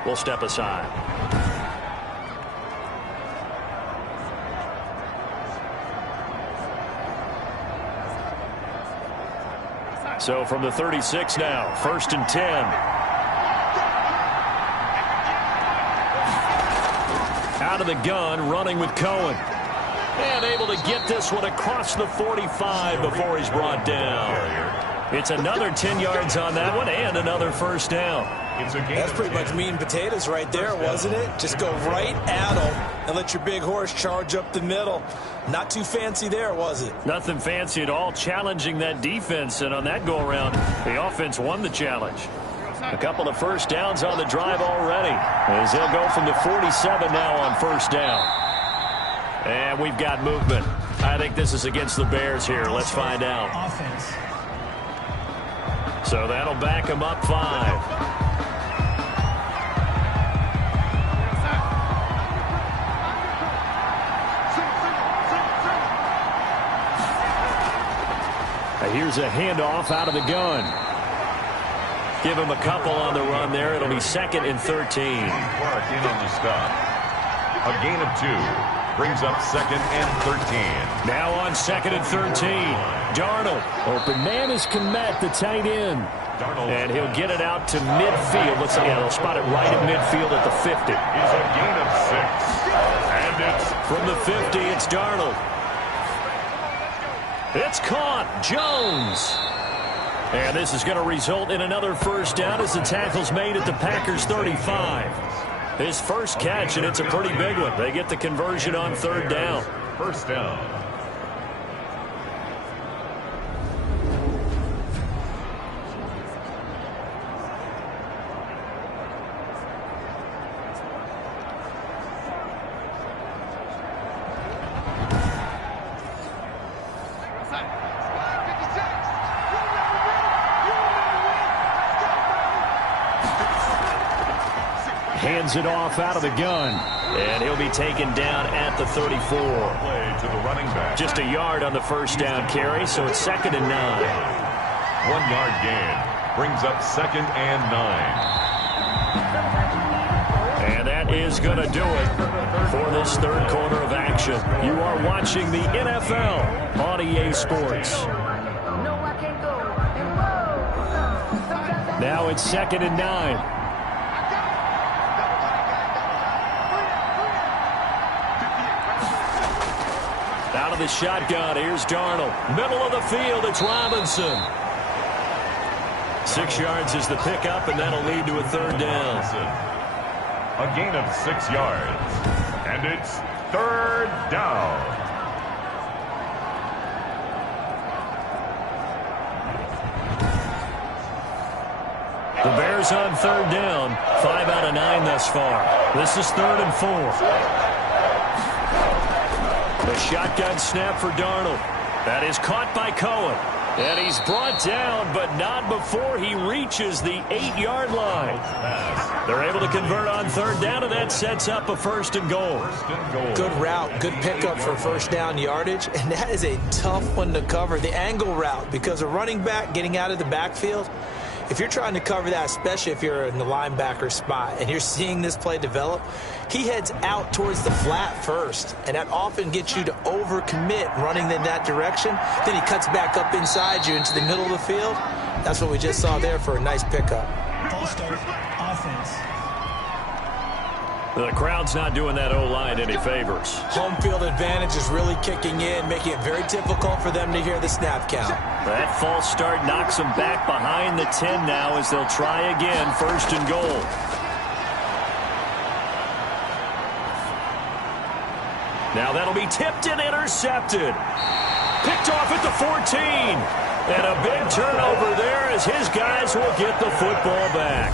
we'll step aside. So from the 36 now, 1st and 10. Out of the gun, running with Cohen. And able to get this one across the 45 before he's brought down. It's another 10 yards on that one and another first down. That's pretty much meat and potatoes right there, wasn't it? Just go right at him and let your big horse charge up the middle. Not too fancy there, was it? Nothing fancy at all, challenging that defense. And on that go-around, the offense won the challenge. A couple of first downs on the drive already, as they'll go from the 47 now on first down. And we've got movement. I think this is against the Bears here. Let's find out. So that'll back them up 5. Here's a handoff out of the gun. Give him a couple on the run there. It'll be 2nd and 13. Clark in on the stop. A gain of 2 brings up 2nd and 13. Now on 2nd and 13. Darnold. Open man is Kmet, the tight end. And he'll get it out to midfield. Looks like they'll spot it right at midfield at the 50. Is a gain of 6. And it's from the 50, it's Darnold. It's caught. Jones. And this is going to result in another first down as the tackle's made at the Packers 35. His first catch, and it's a pretty big one. They get the conversion on 3rd down. First down. Hands it off out of the gun. And he'll be taken down at the 34. Play to the running back. Just a yard on the first down carry, so it's 2nd and 9. 1-yard gain brings up 2nd and 9. And that is going to do it for this 3rd quarter of action. You are watching the NFL on EA Sports. Now it's 2nd and 9. Out of the shotgun, here's Darnold. Middle of the field, it's Robinson. 6 yards is the pickup, and that'll lead to a 3rd down. A gain of 6 yards. And it's 3rd down. The Bears on 3rd down. 5 out of 9 thus far. This is 3rd and 4. The shotgun snap for Darnold. That is caught by Cohen. And he's brought down, but not before he reaches the 8-yard line. They're able to convert on 3rd down, and that sets up a 1st and goal. Good route, good pickup for first down yardage, and that is a tough one to cover. The angle route, because a running back getting out of the backfield, if you're trying to cover that, especially if you're in the linebacker spot and you're seeing this play develop, he heads out towards the flat first, and that often gets you to overcommit running in that direction. Then he cuts back up inside you into the middle of the field. That's what we just saw there for a nice pickup. False start, offense. The crowd's not doing that O-line any favors. Home field advantage is really kicking in, making it very difficult for them to hear the snap count. That false start knocks them back behind the 10 now as they'll try again, 1st and goal. Now that'll be tipped and intercepted. Picked off at the 14. And a big turnover there as his guys will get the football back.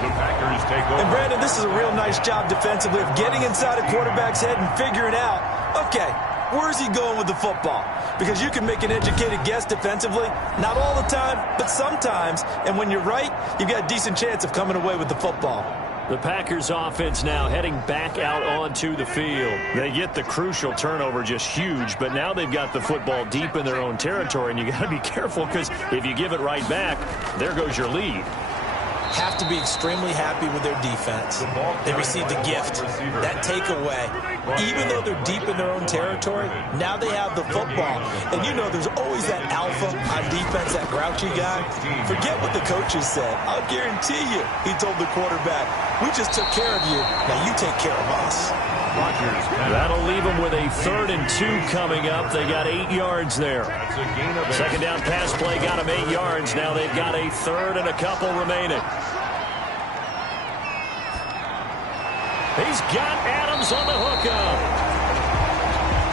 The Packers take over. And Brandon, this is a real nice job defensively of getting inside a quarterback's head and figuring out, okay, where's he going with the football? Because you can make an educated guess defensively, not all the time, but sometimes. And when you're right, you've got a decent chance of coming away with the football. The Packers offense now heading back out onto the field. They get the crucial turnover, just huge, but now they've got the football deep in their own territory, and you got to be careful because if you give it right back, there goes your lead. Have to be extremely happy with their defense. They received a gift. That takeaway, even though they're deep in their own territory, now they have the football. And you know there's always that alpha on defense, that grouchy guy. Forget what the coaches said. I'll guarantee you, he told the quarterback, we just took care of you. Now you take care of us. That'll leave them with a 3rd and 2 coming up. They got 8 yards there. Second down pass play got them 8 yards. Now they've got a 3rd and a couple remaining. He's got Adams on the hookup.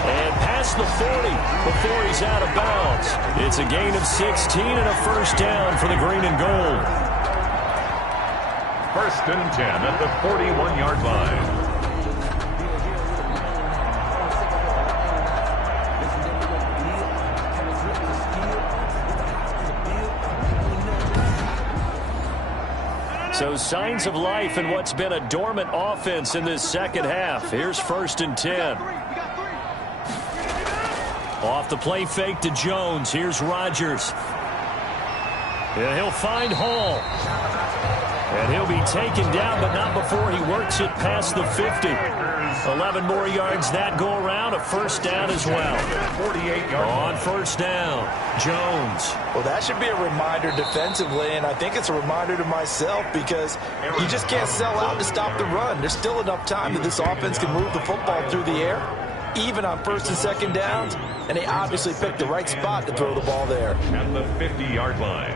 And past the 40 before he's out of bounds. It's a gain of 16 and a first down for the green and gold. 1st and 10 at the 41-yard line. So signs of life in what's been a dormant offense in this second half. Here's 1st and 10. Off the play fake to Jones. Here's Rodgers. And he'll find Hall. And he'll be taken down, but not before he works it past the 50. 11 more yards that go around. A first down as well. 48 on first down, Jones. Well, that should be a reminder defensively, and I think it's a reminder to myself because you just can't sell out to stop the run. There's still enough time that this offense can move the football through the air, even on 1st and 2nd downs, and they obviously picked the right spot to throw the ball there. At the 50-yard line.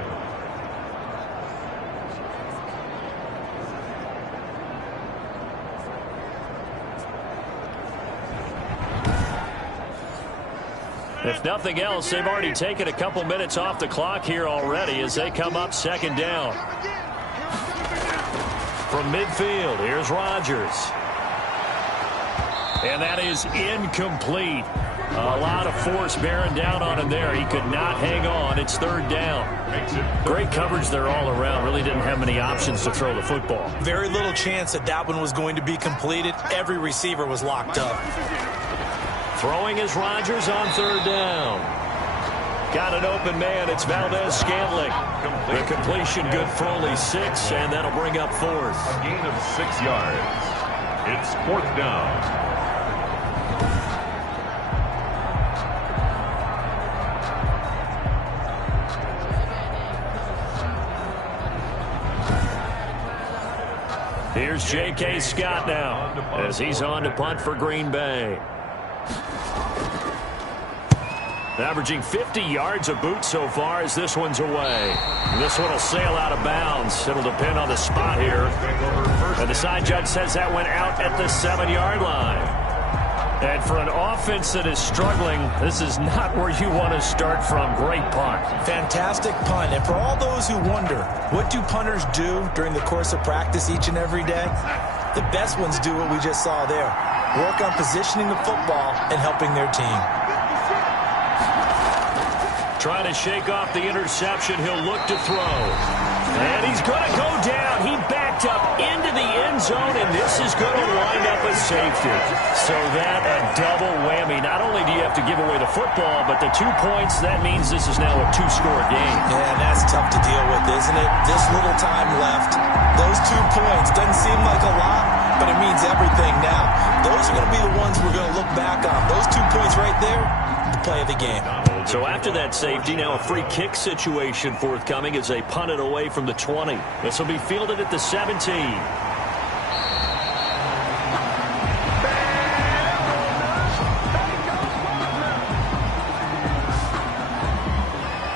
If nothing else, they've already taken a couple minutes off the clock here already as they come up 2nd down. From midfield, here's Rodgers. And that is incomplete. A lot of force bearing down on him there. He could not hang on. It's 3rd down. Great coverage there all around. Really didn't have many options to throw the football. Very little chance that that one was going to be completed. Every receiver was locked up. Throwing is Rodgers on 3rd down. Got an open man. It's Valdez-Scantling. The completion good for only 6, and that'll bring up 4th. A gain of 6 yards. It's 4th down. Here's J.K. Scott now as he's on to punt for Green Bay. Averaging 50 yards a boot so far as this one's away. This one will sail out of bounds. It'll depend on the spot here. And the side judge says that went out at the 7-yard line. And for an offense that is struggling, this is not where you want to start from. Great punt. Fantastic punt. And for all those who wonder, what do punters do during the course of practice each and every day? The best ones do what we just saw there. Work on positioning the football and helping their team. Trying to shake off the interception. He'll look to throw. And he's going to go down. He backed up into the end zone, and this is going to wind up a safety. So that a double whammy. Not only do you have to give away the football, but the 2 points, that means this is now a 2-score game. Yeah, and that's tough to deal with, isn't it? This little time left. Those 2 points doesn't seem like a lot, but it means everything now. Those are going to be the ones we're going to look back on. Those 2 points right there, the play of the game. So after that safety, now a free kick situation forthcoming as they punt it away from the 20. This will be fielded at the 17.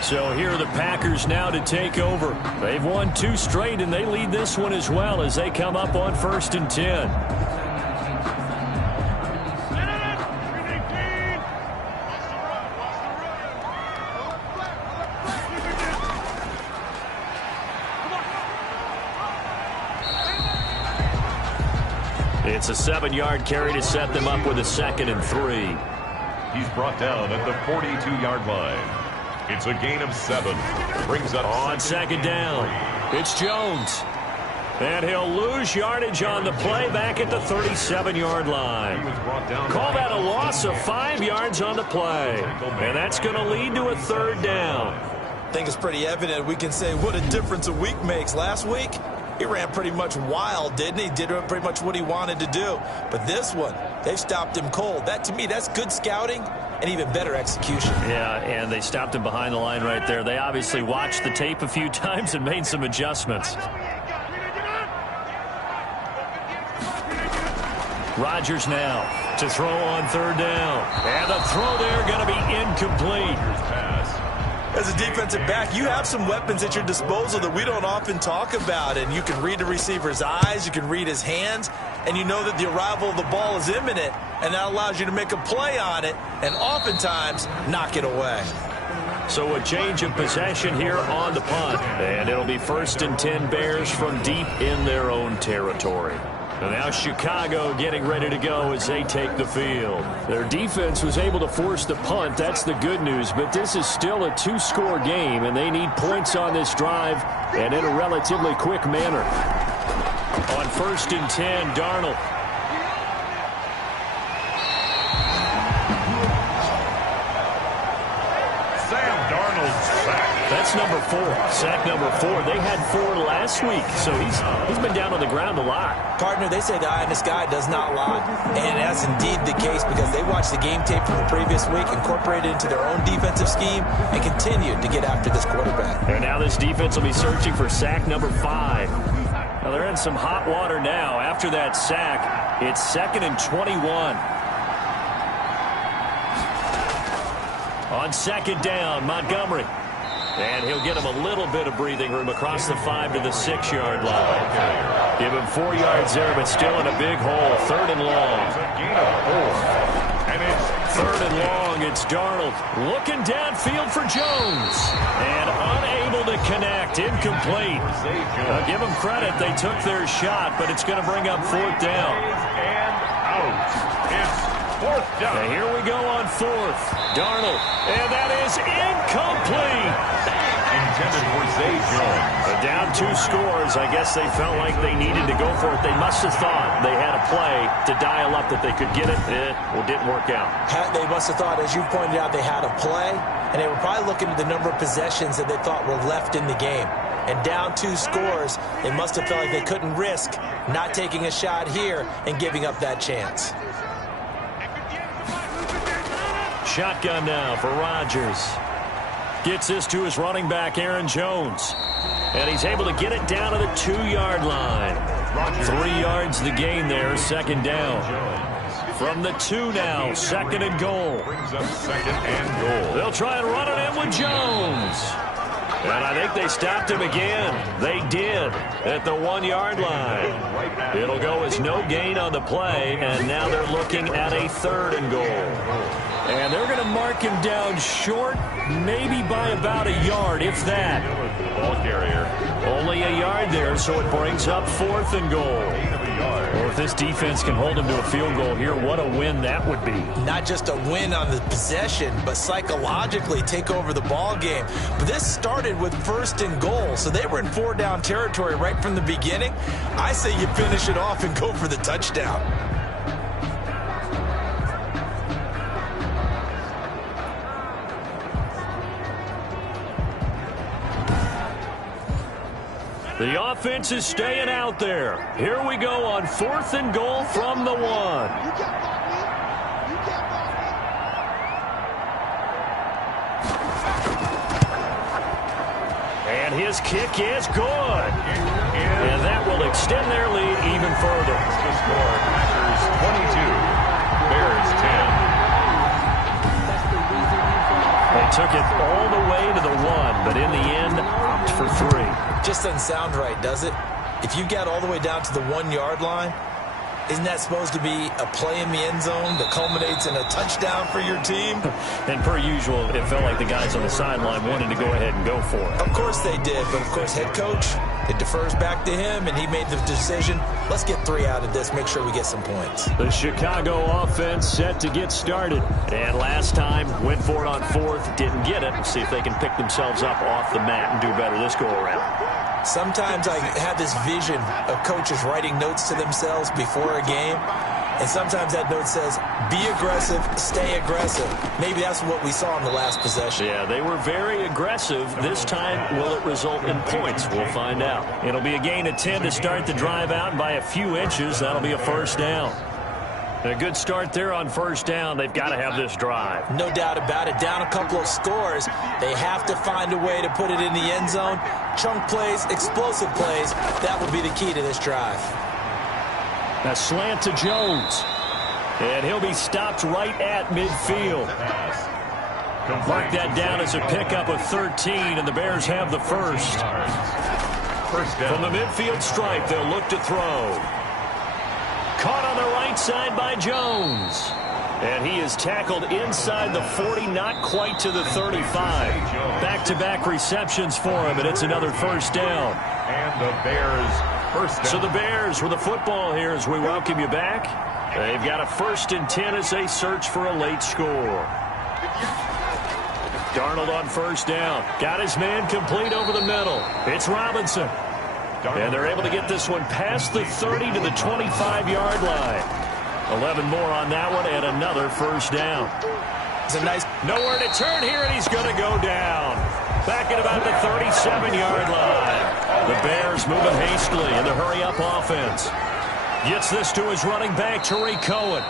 So here are the Packers now to take over. They've won 2 straight, and they lead this one as well as they come up on 1st and 10. It's a 7-yard carry to set them up with a 2nd and 3. He's brought down at the 42-yard line. It's a gain of 7. Brings up on 2nd down. It's Jones. And he'll lose yardage on the play back at the 37-yard line. Call that a loss of 5 yards on the play. And that's going to lead to a 3rd down. I think it's pretty evident. We can say what a difference a week makes. Last week, he ran pretty much wild, didn't he? Did pretty much what he wanted to do. But this one, they've stopped him cold. That, to me, that's good scouting and even better execution. Yeah, and they stopped him behind the line right there. They obviously watched the tape a few times and made some adjustments. Rodgers now to throw on 3rd down. And the throw there going to be incomplete. As a defensive back, you have some weapons at your disposal that we don't often talk about. And you can read the receiver's eyes, you can read his hands, and you know that the arrival of the ball is imminent. And that allows you to make a play on it and oftentimes knock it away. So a change of possession here on the punt. And it'll be 1st and 10 Bears from deep in their own territory. And now Chicago getting ready to go as they take the field. Their defense was able to force the punt. That's the good news. But this is still a 2-score game, and they need points on this drive and in a relatively quick manner. On 1st and 10, Darnold. Sam Darnold sack. That's number 4. Sack number 4. They had 4 last week, so he's been down on the ground a lot. Partner, they say the eye in the sky does not lie. And that's indeed the case because they watched the game tape from the previous week, incorporated it into their own defensive scheme, and continued to get after this quarterback. And now this defense will be searching for sack number 5. Now they're in some hot water now. After that sack, it's 2nd and 21. On 2nd down, Montgomery. And he'll get him a little bit of breathing room across the 5 to the 6-yard line. Give him 4 yards there, but still in a big hole. 3rd and long. And it's 3rd and long. It's Darnold looking downfield for Jones. And unable to connect. Incomplete. Give them credit. They took their shot, but it's going to bring up 4th down. And out. It's 4th down. And here we go on 4th. Darnold. And that is incomplete. Intended for Zay Jones. Down 2 scores. I guess they felt like they needed to go for it. They must have thought they had a play to dial up that they could get it. It didn't work out. They must have thought, as you pointed out, they had a play, and they were probably looking at the number of possessions that they thought were left in the game. And down 2 scores, they must have felt like they couldn't risk not taking a shot here and giving up that chance. Shotgun now for Rodgers. Gets this to his running back, Aaron Jones. And he's able to get it down to the 2-yard line. 3 yards the gain there, 2nd down. From the 2 now, 2nd and goal. Brings up 2nd and goal. They'll try and run it in with Jones. And I think they stopped him again. They did at the 1-yard line. It'll go as no gain on the play, and now they're looking at a 3rd and goal. And they're going to mark him down short, maybe by about a yard, if that. Ball carrier. Only a yard there, so it brings up 4th and goal. Well, if this defense can hold him to a field goal here, what a win that would be. Not just a win on the possession, but psychologically take over the ball game. But this started with 1st and goal, so they were in 4-down territory right from the beginning. I say you finish it off and go for the touchdown. The offense is staying out there. Here we go on 4th and goal from the 1. And his kick is good. And that will extend their lead even further. The score, Packers 22, Bears 10. They took it all the way to the 1, but in the end, opt for 3. Just doesn't sound right, does it? If you get all the way down to the 1-yard line Isn't that supposed to be a play in the end zone that culminates in a touchdown for your team? And per usual, it felt like the guys on the sideline wanted to go ahead and go for it. Of course they did, but of course head coach, it defers back to him, and he made the decision, let's get 3 out of this, make sure we get some points. The Chicago offense set to get started. And last time, went for it on 4th, didn't get it. See if they can pick themselves up off the mat and do better this go-around. Sometimes I have this vision of coaches writing notes to themselves before a game, and sometimes that note says, be aggressive, stay aggressive. Maybe that's what we saw in the last possession. Yeah, they were very aggressive. This time, will it result in points? We'll find out. It'll be a gain of 10 to start the drive out, and by a few inches, that'll be a first down. A good start there on first down. They've got to have this drive. No doubt about it. Down a couple of scores. They have to find a way to put it in the end zone. Chunk plays, explosive plays. That will be the key to this drive. A slant to Jones. And he'll be stopped right at midfield. Mark that down as a pickup of 13, and the Bears have the first. From the midfield stripe, they'll look to throw. Caught on the right side by Jones. And he is tackled inside the 40, not quite to the 35. Back-to-back receptions for him, and it's another first down. And the Bears first down. So the Bears with the football here as we welcome you back. They've got a 1st and 10 as they search for a late score. Darnold on first down. Got his man complete over the middle. It's Robinson. And they're able to get this one past the 30 to the 25-yard line. 11 more on that one and another first down. It's a nice nowhere to turn here, and he's going to go down. Back at about the 37-yard line. The Bears moving hastily in the hurry-up offense. Gets this to his running back, Tariq Cohen.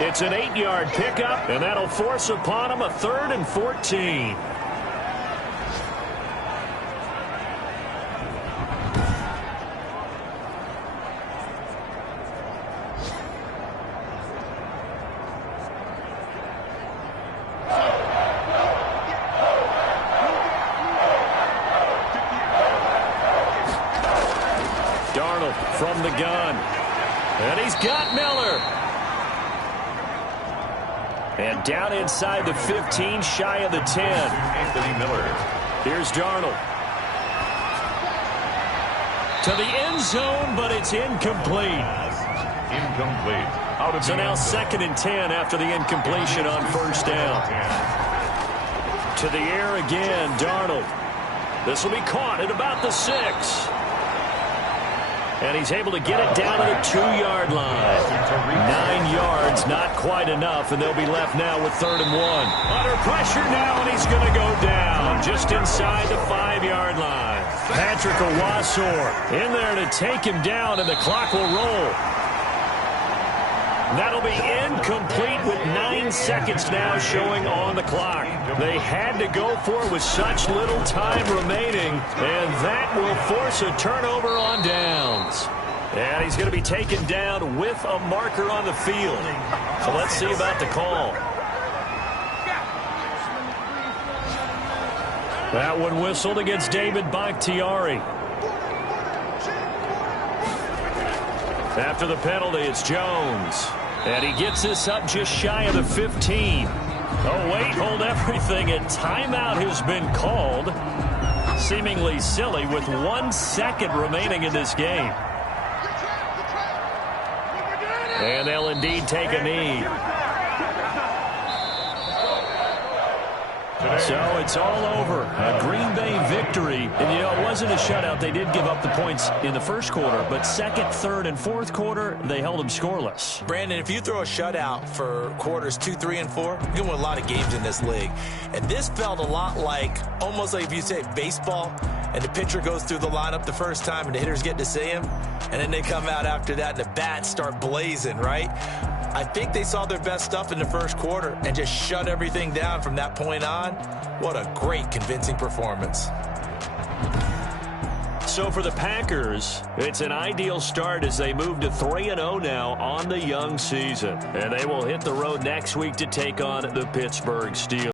It's an 8-yard pickup, and that'll force upon him a 3rd and 14. Darnold from the gun. And he's got Miller. And down inside the 15, shy of the 10. Anthony Miller. Here's Darnold. To the end zone, but it's incomplete. Incomplete. So now 2nd and 10 after the incompletion on first down. To the air again, Darnold. This will be caught at about the 6. And he's able to get it down to the 2-yard line. 9 yards, not quite enough, and they'll be left now with 3rd and 1. Under pressure now, and he's going to go down just inside the 5-yard line. Patrick Owasor in there to take him down, and the clock will roll. That'll be incomplete with 9 seconds now showing on the clock. They had to go for it with such little time remaining, and that will force a turnover on downs. And he's going to be taken down with a marker on the field. So let's see about the call. That one whistled against David Bakhtiari. After the penalty, it's Jones. And he gets this up just shy of the 15. Oh, wait, hold everything. A timeout has been called. Seemingly silly with 1 second remaining in this game. And they'll indeed take a knee. So it's all over. A Green Bay victory. And, you know, it wasn't a shutout. They did give up the points in the first quarter. But 2nd, 3rd, and 4th quarter, they held them scoreless. Brandon, if you throw a shutout for quarters 2, 3, and 4, you're going to win a lot of games in this league. And this felt a lot like, almost like if you say baseball, and the pitcher goes through the lineup the first time and the hitters get to see him, and then they come out after that and the bats start blazing, right? I think they saw their best stuff in the first quarter and just shut everything down from that point on. What a great, convincing performance. So for the Packers, it's an ideal start as they move to 3-0 now on the young season. And they will hit the road next week to take on the Pittsburgh Steelers.